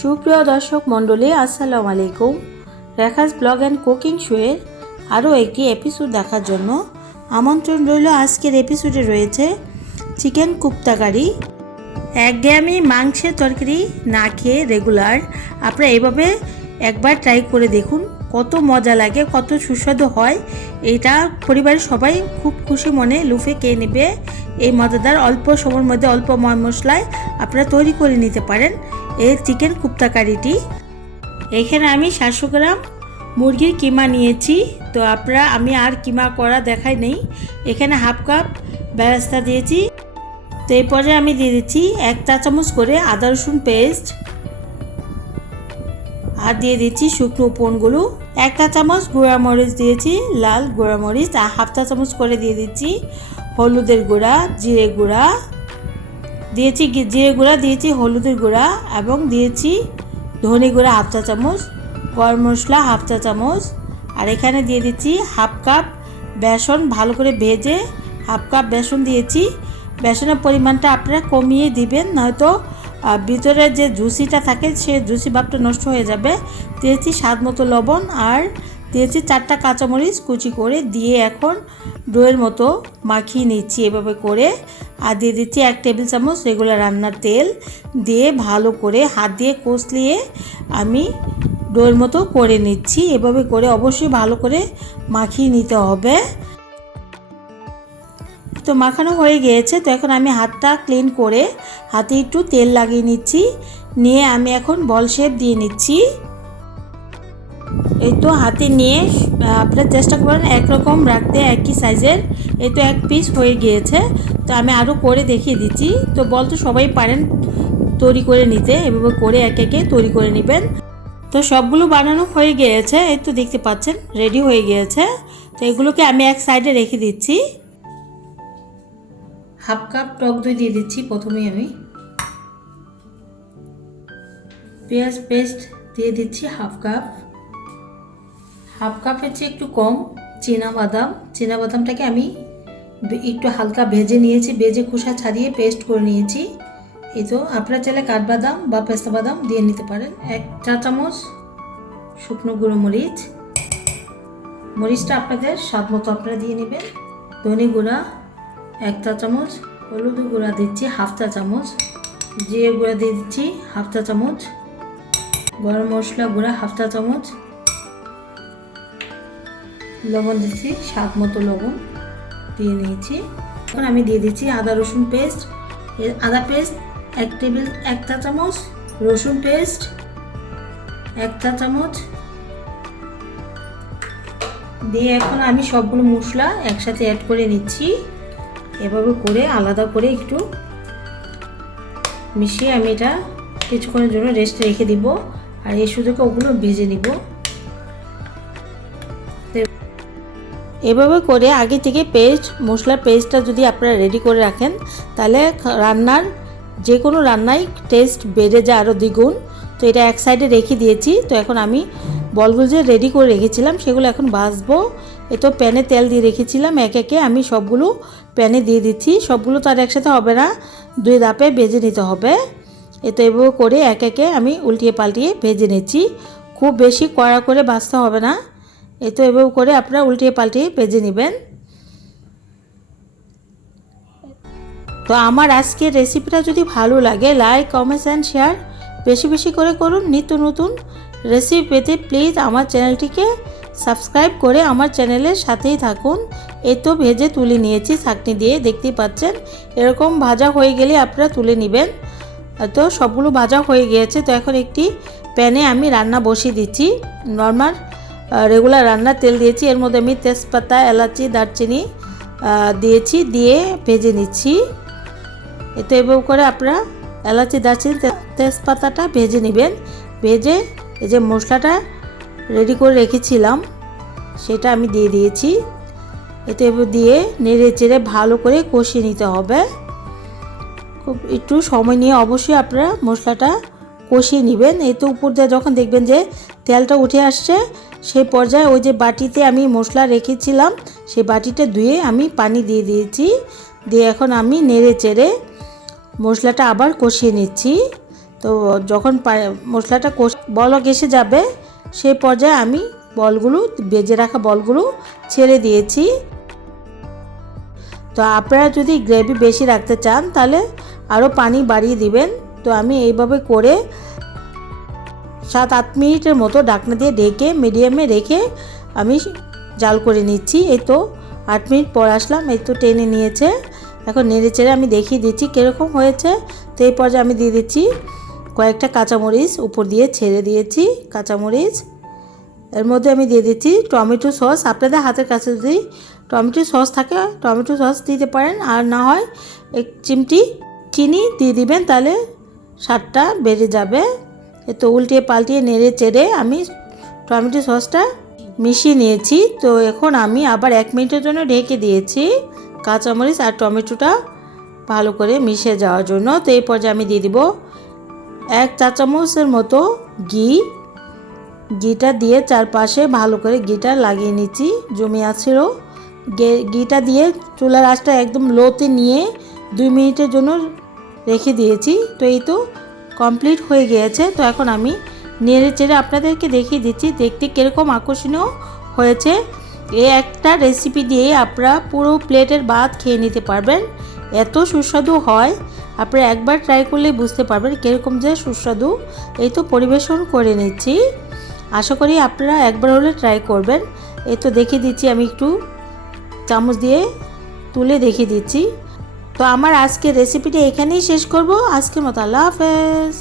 সুপ্রিয় দর্শক মণ্ডলী, আসসালামু আলাইকুম। রেখাস ব্লগ অ্যান্ড কুকিং শোয়ের আরও একটি এপিসোড দেখার জন্য আমন্ত্রণ রইল। আজকের এপিসোডে রয়েছে চিকেন কুপ্তাকারি একঘেয়েমি মাংসের তরকারি না খেয়ে রেগুলার আপনারা এভাবে একবার ট্রাই করে দেখুন, কত মজা লাগে, কত সুস্বাদু হয়। এটা পরিবারের সবাই খুব খুশি মনে লুফে খেয়ে নেবে। এই মজাদার অল্প সময়ের মধ্যে অল্প ময় মশলায় আপনারা তৈরি করে নিতে পারেন। এই চিকেন কুপ্তা কারিটি এখানে আমি সাতশো গ্রাম মুরগির কিমা নিয়েছি। তো আপনারা, আমি আর কিমা করা দেখাই নেই। এখানে হাফ কাপ বেরাস্তা দিয়েছি। তো এই পর্যায়ে আমি দিয়ে দিচ্ছি এক চা চামচ করে আদা রসুন পেস্ট। আর দিয়ে দিচ্ছি শুকনো উপনগুলো। এক চা চামচ গুঁড়া মরিচ দিয়েছি, লাল গুঁড়া মরিচ আর হাফ চা চামচ করে দিয়ে দিচ্ছি হলুদের গুঁড়া, জিরে গুঁড়া। দিয়েছি জিরে গুঁড়া দিয়েছি হলুদের গুঁড়া এবং দিয়েছি ধনে গুঁড়া হাফ চা চামচ গরম মশলা হাফ চা চামচ আর এখানে দিয়ে দিচ্ছি হাফ কাপ বেসন ভালো করে ভেজে হাফ কাপ বেসন দিয়েছি। বেসনের পরিমাণটা আপনারা কমিয়ে দিবেন নয়তো আহ, ভিতরে যে জুসিটা থাকে সে জুসি ভাবটা নষ্ট হয়ে যাবে। দিয়েছি স্বাদ মতো লবণ আর দিয়েছি চারটা কাঁচামরিচ কুচি করে দিয়ে এখন ডোয়ের মতো মাখিয়ে নিচ্ছি এভাবে করে। আর দিয়ে দিচ্ছি এক টেবিল চামচ রেগুলার রান্নার তেল দিয়ে ভালো করে হাত দিয়ে কষলিয়ে আমি ডোয়ের মতো করে নিচ্ছি। এভাবে করে অবশ্যই ভালো করে মাখিয়ে নিতে হবে। তো মাখানো হয়ে গিয়েছে। তো এখন আমি হাতটা ক্লিন করে হাতে একটু তেল লাগিয়ে নিচ্ছি। নিয়ে আমি এখন বল শেপ দিয়ে নিচ্ছি। এই তো হাতে নিয়ে আপনারা চেষ্টা করবেন একরকম রাখতে, একই সাইজের। এই তো এক পিস হয়ে গিয়েছে। তো আমি আরও করে দেখিয়ে দিচ্ছি। তো বল তো সবাই পারেন তৈরি করে নিতে। এভাবে করে এক একে তৈরি করে নেবেন। তো সবগুলো বানানো হয়ে গিয়েছে। এই তো দেখতে পাচ্ছেন রেডি হয়ে গিয়েছে। তো এগুলোকে আমি এক সাইডে রেখে দিচ্ছি। হাফ কাপ টক দই দিয়ে দিচ্ছি প্রথমেই আমি। পেঁয়াজ পেস্ট দিয়ে দিচ্ছি হাফ কাপ। হাফ কাপের চেয়ে একটু কম বাদাম। চীনা বাদামটাকে আমি একটু হালকা ভেজে নিয়েছি, ভেজে খোসা ছাড়িয়ে পেস্ট করে নিয়েছি। এই তো, আপনারা চাইলে কাঠবাদাম বা পেস্তা বাদাম দিয়ে নিতে পারেন। এক চা চামচ শুকনো গুঁড়ো মরিচ। মরিচটা আপনাদের স্বাদ মতো আপনারা দিয়ে নেবেন। ধনে গুঁড়া এক চা চামচ, হলুদ গুঁড়া দিচ্ছি হাফ চা চামচ, জিরে গুঁড়া দিয়ে দিচ্ছি হাফ চা চামচ, গরম মশলা গুঁড়া হাফ চা চামচ লবণ দিচ্ছি, স্বাদ মতো লবণ দিয়ে নিয়েছি। এখন আমি দিয়ে দিচ্ছি আদা, রসুন পেস্ট। আদা পেস্ট এক টেবিল, এক চা চামচ, রসুন পেস্ট এক চা চামচ। দিয়ে এখন আমি সবগুলো মশলা একসাথে অ্যাড করে নিচ্ছি। এভাবে করে, আলাদা করে একটু মিশিয়ে আমি এটা কিছুক্ষণের জন্য রেস্ট রেখে দিব। আর এই সুযোগে ওগুলো ভেজে নিব। এভাবে করে আগে থেকে পেস্ট মশলার পেস্টটা যদি আপনারা রেডি করে রাখেন, তাহলে রান্নার যে কোনো রান্নায় টেস্ট বেড়ে যায় আরও দ্বিগুণ। তো এটা এক সাইডে রেখে দিয়েছি। তো এখন আমি বলগুলো যে রেডি করে রেখেছিলাম, সেগুলো এখন ভাজবো। এ তো প্যানে তেল দিয়ে রেখেছিলাম এক একে। আমি সবগুলো প্যানে দিয়ে দিচ্ছি। সবগুলো তো আর একসাথে হবে না। দুই ধাপে ভেজে নিতে হবে। এ তো এভাবে করে এক একে আমি উল্টিয়ে পাল্টিয়ে ভেজে নিচ্ছি। খুব বেশি কড়া করে ভাজতে হবে না। এই তো এভাবে করে আপনারা উল্টিয়ে পাল্টিয়ে ভেজে নেবেন। তো আমার আজকের রেসিপিটা যদি ভালো লাগে লাইক কমেন্টস অ্যান্ড শেয়ার বেশি বেশি করে করুন। নিত্য নতুন রেসিপি পেতে প্লিজ আমার চ্যানেলটিকে সাবস্ক্রাইব করে আমার চ্যানেলের সাথেই থাকুন। এই তো ভেজে তুলে নিয়েছি ছাকনি দিয়ে দেখতেই পাচ্ছেন। এরকম ভাজা হয়ে গেলে আপনারা তুলে নেবেন। তো সবগুলো ভাজা হয়ে গিয়েছে। তো এখন একটি প্যানে আমি রান্না বসিয়ে দিচ্ছি। নর্মাল রেগুলার রান্নার তেল দিয়েছি। এর মধ্যে আমি তেজপাতা, এলাচি, দারচিনি দিয়েছি, দিয়ে ভেজে নিচ্ছি। এতে এভাবে করে আপনারা এলাচি, দারচিনি তেজপাতাটা ভেজে নেবেন। ভেজে এই যে মশলাটা রেডি করে রেখেছিলাম, সেটা আমি দিয়ে দিয়েছি। এতে দিয়ে নেড়ে চেড়ে ভালো করে কষিয়ে নিতে হবে। খুব একটু সময় নিয়ে অবশ্যই আপনারা মশলাটা কষিয়ে নেবেন। এতে উপর দিয়ে যখন দেখবেন যে তেলটা উঠে আসছে সেই পর্যায়ে ওই যে বাটিতে আমি মশলা রেখেছিলাম, সেই বাটিটা ধুয়ে আমি পানি দিয়ে দিয়েছি। দিয়ে এখন আমি নেড়ে চেড়ে মশলাটা আবার কষিয়ে নিচ্ছি। তো যখন মশলাটা কষ, বলক এসে যাবে, সেই পর্যায়ে আমি বলগুলো, বেজে রাখা বলগুলো ছেড়ে দিয়েছি। তো আপনারা যদি গ্রেভি বেশি রাখতে চান, তাহলে আরও পানি বাড়িয়ে দিবেন। তো আমি এইভাবে করে সাত আট মিনিটের মতো ডাকনা দিয়ে ঢেকে মিডিয়ামে রেখে আমি জাল করে নিচ্ছি। এই তো আট মিনিট পর আসলাম, এই তো টেনে নিয়েছে। এখন নেড়ে চেড়ে আমি দেখিয়ে দিচ্ছি কীরকম হয়েছে। তো এই পর্যায়ে আমি দিয়ে দিচ্ছি কয়েকটা কাঁচামরিচ, উপর দিয়ে ছেড়ে দিয়েছি কাঁচামরিচ। এর মধ্যে আমি দিয়ে দিচ্ছি টমেটো সস। আপনাদের হাতের কাছে যদি টমেটো সস থাকে, টমেটো সস দিতে পারেন। আর না হয় এক চিমটি চিনি দিয়ে দিবেন, তাহলে স্বাদটা বেড়ে যাবে। তো উল্টিয়ে পাল্টিয়ে নেড়ে চেড়ে আমি টমেটো সসটা মিশিয়ে নিয়েছি। তো এখন আমি আবার এক মিনিটের জন্য ঢেকে দিয়েছি কাঁচামরিচ আর টমেটোটা ভালো করে মিশে যাওয়ার জন্য। তো এই পর্যায়ে আমি দিয়ে দিব এক চা চামচের মতো ঘি। ঘিটা দিয়ে চারপাশে ভালো করে ঘিটা লাগিয়ে নিচ্ছি, জমি আছিল ঘিটা দিয়ে চুলার আঁচটা একদম লোতে নিয়ে দুই মিনিটের জন্য রেখে দিয়েছি। তো এই তো কমপ্লিট হয়ে গিয়েছে, তো এখন আমি নেড়ে চেড়ে আপনাদেরকে দেখিয়ে দিচ্ছি, দেখতে কীরকম আকর্ষণীয় হয়েছে। এই একটা রেসিপি দিয়ে আপনারা পুরো প্লেটের ভাত খেয়ে নিতে পারবেন। এত সুস্বাদু হয়, আপনারা একবার ট্রাই করলে বুঝতে পারবেন কীরকম যে সুস্বাদু। এই তো পরিবেশন করে নিচ্ছি। আশা করি আপনারা একবার হলে ট্রাই করবেন। এই তো দেখিয়ে দিচ্ছি, আমি একটু চামচ দিয়ে তুলে দেখিয়ে দিচ্ছি। তো আমার আজকের রেসিপিটা এখানেই শেষ করব। আজকের মতো আল্লাহ হাফেজ।